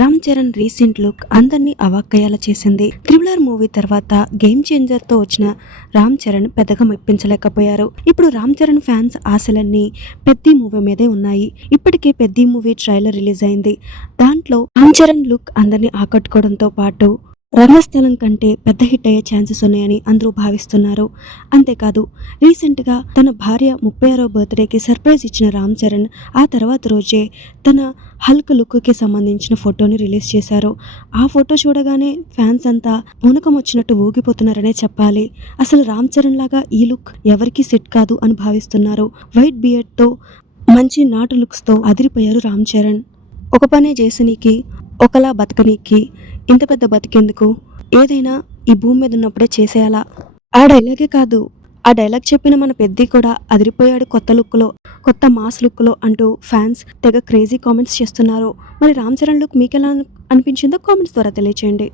Ram Charan recent look అందరినీ అవాక్కయ్యేలా చేసింది. త్రిబులర్ మూవీ తర్వాత గేమ్ చేంజర్తో వచ్చిన రామ్ చరణ్ పెద్దగా మెప్పించలేకపోయారు. ఇప్పుడు రామ్ చరణ్ ఫ్యాన్స్ ఆశలన్నీ పెద్ద మూవీ మీదే ఉన్నాయి. ఇప్పటికే పెద్ద మూవీ ట్రైలర్ రిలీజ్ అయింది. దాంట్లో రామ్ చరణ్ లుక్ అందరినీ ఆకట్టుకోవడంతో పాటు రంగస్థలం కంటే పెద్ద హిట్ అయ్యే ఛాన్సెస్ ఉన్నాయని అందరూ భావిస్తున్నారు. అంతేకాదు రీసెంట్గా తన భార్య ముప్పై ఆరో బర్త్డేకి సర్ప్రైజ్ ఇచ్చిన రామ్ చరణ్ ఆ తర్వాత రోజే తన హల్క్ లుక్కి సంబంధించిన ఫోటోని రిలీజ్ చేశారు. ఆ ఫోటో చూడగానే ఫ్యాన్స్ అంతా పూనకం వచ్చినట్టు ఊగిపోతున్నారనే చెప్పాలి. అసలు రామ్ చరణ్ లాగా ఈ లుక్ ఎవరికీ సెట్ కాదు అని భావిస్తున్నారు. వైట్ బియర్డ్తో మంచి నాటు లుక్స్తో అదిరిపోయారు రామ్ చరణ్. ఒక పనే జేసనీకి ఒకలా బతకనీకి ఇంత పెద్ద బతికేందుకు? ఏదైనా ఈ భూమి మీద ఉన్నప్పుడే చేసేయాలా? ఆ డైలాగే కాదు. ఆ డైలాగ్ చెప్పిన మన పెద్ది కూడా అదిరిపోయాడు కొత్త లుక్లో కొత్త మాస్ లుక్లో అంటూ ఫ్యాన్స్ తెగ క్రేజీ కామెంట్స్ చేస్తున్నారు. మరి రామ్ చరణ్ లుక్ మీకు ఎలా అనిపించిందో కామెంట్స్ ద్వారా తెలియచేయండి.